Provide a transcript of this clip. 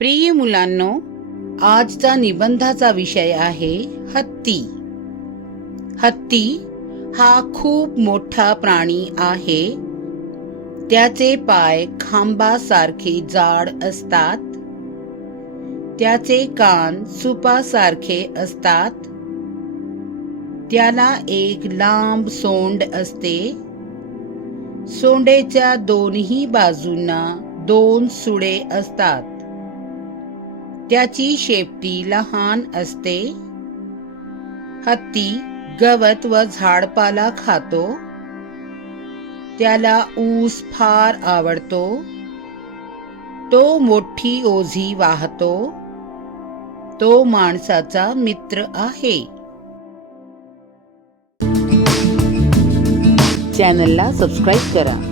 प्रिय मुलांनो, आजचा निबंधाचा विषय आहे हत्ती। हत्ती हा खूप मोठा प्राणी आहे। त्याचे पाय खांबासारखे जाड असतात। त्याचे कान सुपासारखे असतात। त्याला एक लांब सोंड असते। सोंडेच्या दोन्ही बाजूंना दोन सुळे असतात। त्याची शेपटी लहान असते। हत्ती गवत व झाडपाला खातो। त्याला ऊस फार आवडतो। तो मोठी ओझी वाहतो। तो माणसाचा मित्र आहे। चॅनलला सबस्क्राईब करा।